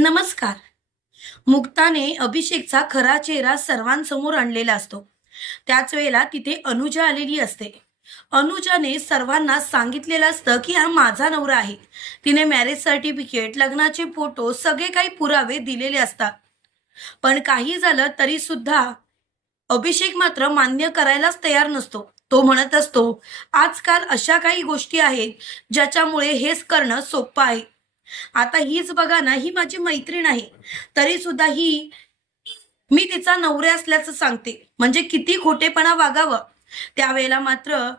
नमस्कार. मुक्ताने अभिषेकचा खरा चेहरा सर्वांसमोर आणलेला असतो. त्याच वेळेला तिथे अनुजा आलेली असते. अनुजाने सर्वांना सांगितलेलं असतं की हा माझा नवरा आहे. तिने मॅरेज सर्टिफिकेट लग्नाचे फोटो सगळे काही पुरावे दिलेले असतात. पण काही झालं तरी सुद्धा अभिषेक मात्र मान्य करायलाच तयार नसतो. तो म्हणत असतो आजकाल अशा काही गोष्टी आहेत ज्याच्यामुळे हेच करणं सोपं आहे. आता हीच बघा ना ही माझी मैत्रीण आहे. तरी सुद्धा ही मी तिचा नवरे असल्याचं सांगते. म्हणजे किती खोटेपणा वागावं. त्यावेळेला मात्र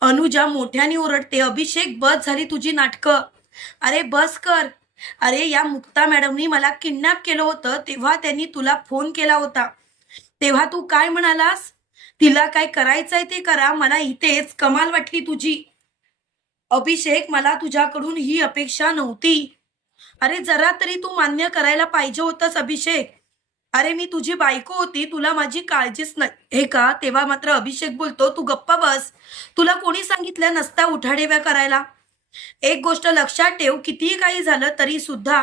अनुजा मोठ्याने ओरडते अभिषेक बस झाली तुझी नाटकं. अरे बस कर. अरे या मुक्ता मॅडमनी मला किडनॅप केलं होतं तेव्हा त्यांनी तुला फोन केला होता. तेव्हा तू काय म्हणालास? तिला काय करायचंय ते करा मला इथेच कमाल वाटली तुझी. अभिषेक मला तुझ्याकडून ही अपेक्षा नव्हती. अरे जरा तरी तू मान्य करायला पाहिजे होतस अभिषेक. अरे मी तुझी बायको होती तुला माझी काळजीच नाही. हे का? तेव्हा मात्र अभिषेक बोलतो तू गप्पा बस. तुला कोणी सांगितलं नसता उठाडेव्या करायला? एक गोष्ट लक्षात ठेव कितीही काही झालं तरी सुद्धा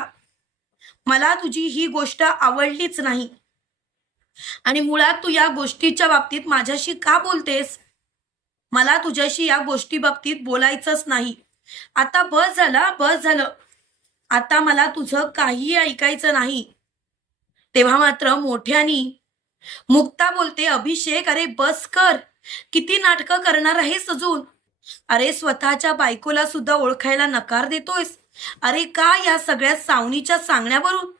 मला तुझी ही गोष्ट आवडलीच नाही. आणि मुळात तू या गोष्टीच्या बाबतीत माझ्याशी का बोलतेस? मला तुझ्याशी या गोष्टी बाबतीत बोलायचंच नाही. आता बस झाला बस झालं. आता मला तुझं काही ऐकायचं नाही. तेव्हा मात्र मोठ्यानी मुक्ता बोलते अभिषेक अरे बस कर. किती नाटकं करणार आहेस अजून? अरे स्वतःच्या बायकोला सुद्धा ओळखायला नकार देतोयस. अरे का या सगळ्या सावनीच्या सांगण्यावरून?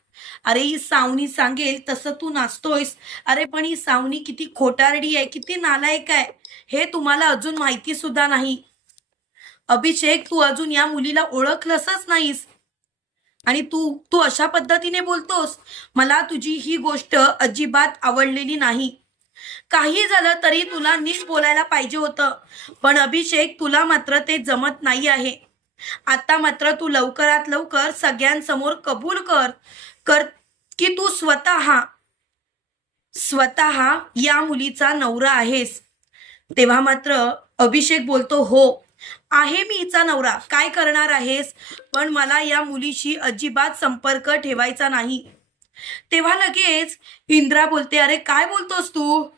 अरे ही सावनी सांगेल तसं तू नाचतोयस. अरे पण ही सावनी किती खोटारडी आहे किती नालायक आहे. हे तुम्हाला अजून माहिती सुद्धा नाही. अभिषेक तू अजून या मुलीला ओळखलंसच नाहीस. आणि तू तू अशा पद्धतीने बोलतोस मला तुझी ही गोष्ट अजिबात आवडलेली नाही. काही झालं तरी तुला नीट बोलायला पाहिजे होतं पण अभिषेक तुला मात्र ते जमत नाही आहे. आता मात्र तू लवकरात लवकर सगळ्यांसमोर कबूल कर कर की तू स्वतः स्वतः या मुलीचा नवरा आहेस. तेव्हा मात्र अभिषेक बोलतो हो आहे मी हिचा नवरा. काय करणार आहेस? पण मला या मुलीशी अजिबात संपर्क ठेवायचा नाही. तेव्हा लगेच इंद्रा बोलते अरे काय बोलतोस तू?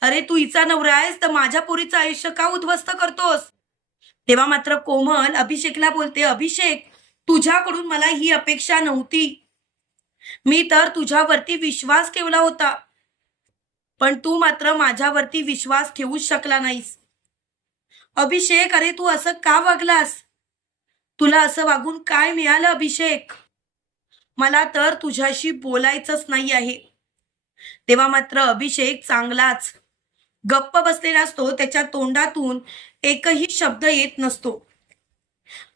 अरे तू हिचा नवरा आहेस तर माझ्या पोरीचं आयुष्य का उद्ध्वस्त करतोस? तेव्हा मात्र कोमल अभिषेकला बोलते अभिषेक तुझ्याकडून मला ही अपेक्षा नव्हती. मी तर तुझ्यावरती विश्वास ठेवला होता. पण तू मात्र माझ्यावरती विश्वास ठेवूच शकला नाहीस. अभिषेक अरे तू असं का वागलास? तुला असं वागून काय मिळालं अभिषेक? मला तर तुझ्याशी बोलायचंच नाही आहे. तेव्हा मात्र अभिषेक चांगलाच गप्प बसलेला असतो त्याच्या तोंडातून एकही शब्द येत नसतो.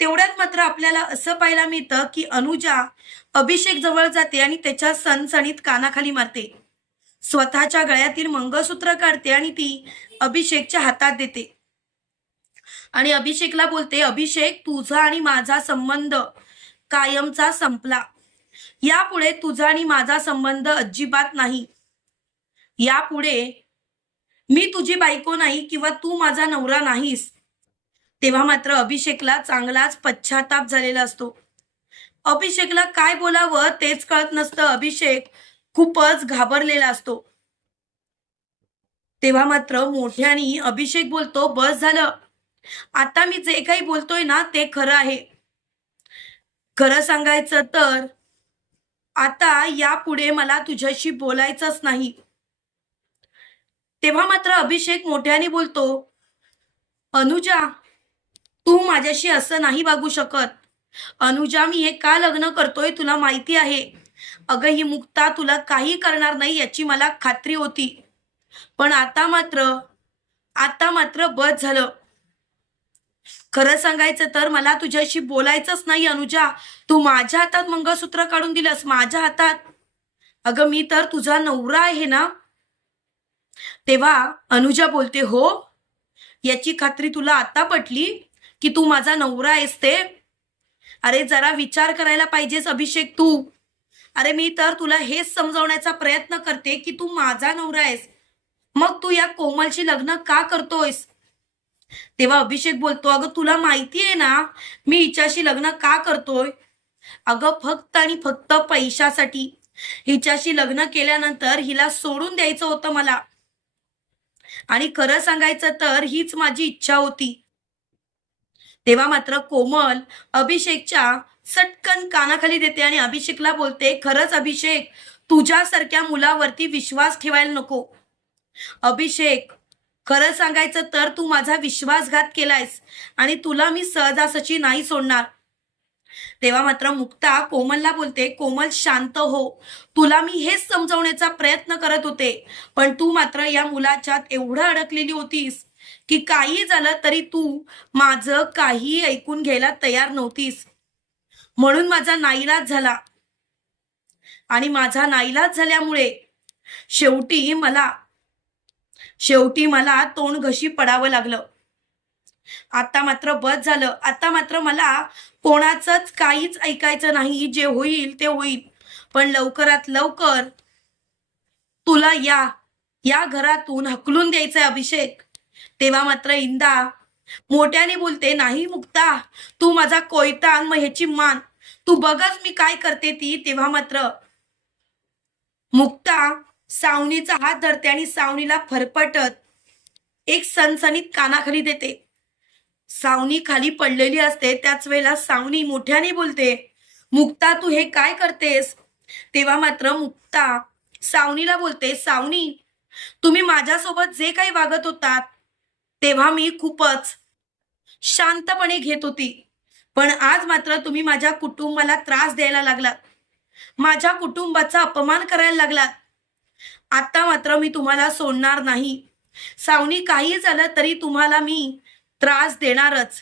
तेवढ्यात मात्र आपल्याला असं पाहायला मिळतं की अनुजा अभिषेक जवळ जाते आणि त्याच्या सणसणीत कानाखाली मारते. स्वतःच्या गळ्यातील मंगळसूत्र काढते आणि ती अभिषेकच्या हातात देते. आणि अभिषेकला बोलते अभिषेक तुझा आणि माझा संबंध कायमचा संपला. यापुढे तुझा आणि माझा संबंध अजिबात नाही. यापुढे मी तुझी बायको नाही किंवा तू माझा नवरा नाहीस. तेव्हा मात्र अभिषेकला चांगलाच पश्चाताप झालेला असतो. अभिषेकला काय बोलावं तेच कळत नसतं. अभिषेक खूपच घाबरलेला असतो. तेव्हा मात्र मोठ्यानी अभिषेक बोलतो बस झालं. आता मी जे काही बोलतोय ना ते खरं आहे. खरं सांगायचं तर आता यापुढे मला तुझ्याशी बोलायचंच नाही. तेव्हा मात्र अभिषेक मोठ्याने बोलतो अनुजा तू माझ्याशी असं नाही वागू शकत. अनुजा मी हे का लग्न करतोय तुला माहिती आहे. अगं ही मुक्ता तुला काही करणार नाही याची मला खात्री होती. पण आता मात्र आता मात्र बस झालं. खरं सांगायचं तर मला तुझ्याशी बोलायचंच नाही अनुजा. तू माझ्या हातात मंगळसूत्र काढून दिलंस माझ्या हातात. अगं मी तर तुझा नवरा आहे ना? तेव्हा अनुजा बोलते हो याची खात्री तुला आता पटली की तू माझा नवरा आहेस ते? अरे जरा विचार करायला पाहिजेस अभिषेक तू. अरे मी तर तुला हेच समजवण्याचा प्रयत्न करते की तू माझा नवरा आहेस. मग तू या कोमलशी लग्न का करतोयस? तेव्हा अभिषेक बोलतो अगं तुला माहिती आहे ना मी हिच्याशी लग्न का करतोय? अगं फक्त आणि फक्त पैशासाठी. हिच्याशी लग्न केल्यानंतर हिला सोडून द्यायचं होतं मला. आणि खरं सांगायचं तर हीच माझी इच्छा होती. तेव्हा मात्र कोमल अभिषेकच्या सटकन कानाखाली देते आणि अभिषेकला बोलते खरंच अभिषेक तुझ्यासारख्या मुलावरती विश्वास ठेवायला नको. अभिषेक खरं सांगायचं तर तू माझा विश्वासघात केलायस आणि तुला मी सहजासची नाही सोडणार. तेव्हा मात्र मुक्ता कोमलला बोलते कोमल शांत हो. तुला मी हेच समजवण्याचा प्रयत्न करत होते पण तू मात्र या मुलाच्यात एवढं अडकलेली होतीस की काही झालं तरी तू माझं काही ऐकून घ्यायला तयार नव्हतीस. म्हणून माझा नाईलाज झाला. आणि माझा नाईलाज झाल्यामुळे शेवटी मला शेवटी मला तोंड घशी पडावं लागलं. आता मात्र बस झालं. आता मात्र मला कोणाचंच काहीच ऐकायचं नाही. जे होईल ते होईल. पण लवकरात लवकर तुला या या घरातून हकलून द्यायचंय अभिषेक. तेव्हा मात्र इंदा मोठ्याने बोलते नाही मुक्ता तू माझा कोयता मग ह्याची मान. तू बघच मी काय करते ती. तेव्हा मात्र मुक्ता सावनीचा हात धरते आणि सावनीला फरफटत एक सणसणीत कानाखाली देते. सावनी खाली पडलेली असते त्याच वेळेला सावनी मोठ्याने बोलते मुक्ता तू हे काय करतेस? तेव्हा मात्र मुक्ता सावनीला बोलते सावनी तुम्ही माझ्यासोबत जे काही वागत होतात तेव्हा मी खूपच शांतपणे घेत होती. पण आज मात्र तुम्ही माझ्या कुटुंबाला त्रास द्यायला लागलात. माझ्या कुटुंबाचा अपमान करायला लागलात. आता मात्र मी तुम्हाला सोडणार नाही. सावनी काही झालं तरी तुम्हाला मी त्रास देणारच.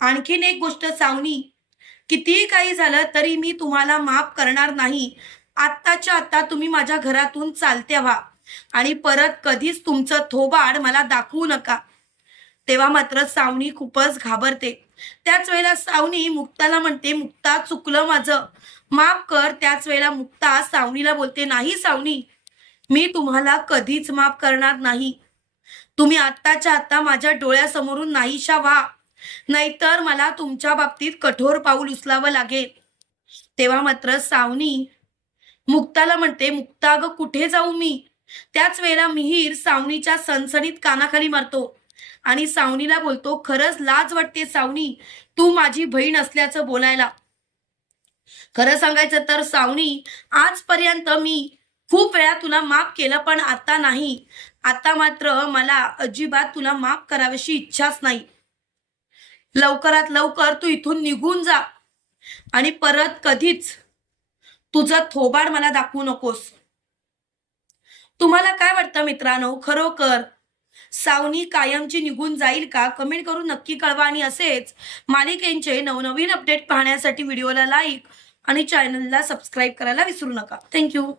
आणखीन एक गोष्ट सावनी कितीही काही झालं तरी मी तुम्हाला माफ करणार नाही. आत्ताच्या आत्ता तुम्ही माझ्या घरातून चालते व्हा आणि परत कधीच तुमचं थोबाड मला दाखवू नका. तेव्हा मात्र सावनी खूपच घाबरते. त्याच वेळेला सावनी मुक्ताला म्हणते मुक्ता चुकलं माझं. माफ कर. त्याच वेळेला मुक्ता सावनीला बोलते नाही सावनी मी तुम्हाला कधीच माफ करणार नाही. तुम्ही आत्ताच्या आत्ता माझ्या डोळ्यासमोरून नाहीशा व्हा. नाहीतर मला तुमच्या बाबतीत कठोर पाऊल उचलावं लागेल. तेव्हा मात्र सावनी मुक्ताला म्हणते मुक्ता ग कुठे जाऊ मी? त्याच वेळेला मिहीर सावनीच्या सणसणीत कानाखाली मारतो आणि सावनीला बोलतो खरंच लाज वाटते सावनी तू माझी बहीण असल्याचं बोलायला. खरं सांगायचं तर सावनी आजपर्यंत मी खूप वेळा तुला माफ केलं पण आता नाही. आता मात्र मला अजिबात तुला माफ करावीशी इच्छाच नाही. लवकरात लवकर तू इथून निघून जा. आणि परत कधीच तुझा थोबाड मला दाखवू नकोस. तुम्हाला काय वाटतं मित्रांनो? खरोखर सावनी कायमची निघून जाईल का? कमेंट करून नक्की कळवा. आणि असेच मालिकेंचे नवनवीन अपडेट पाहण्यासाठी व्हिडिओला लाईक आणि चॅनलला सबस्क्राईब करायला विसरू नका. थँक्यू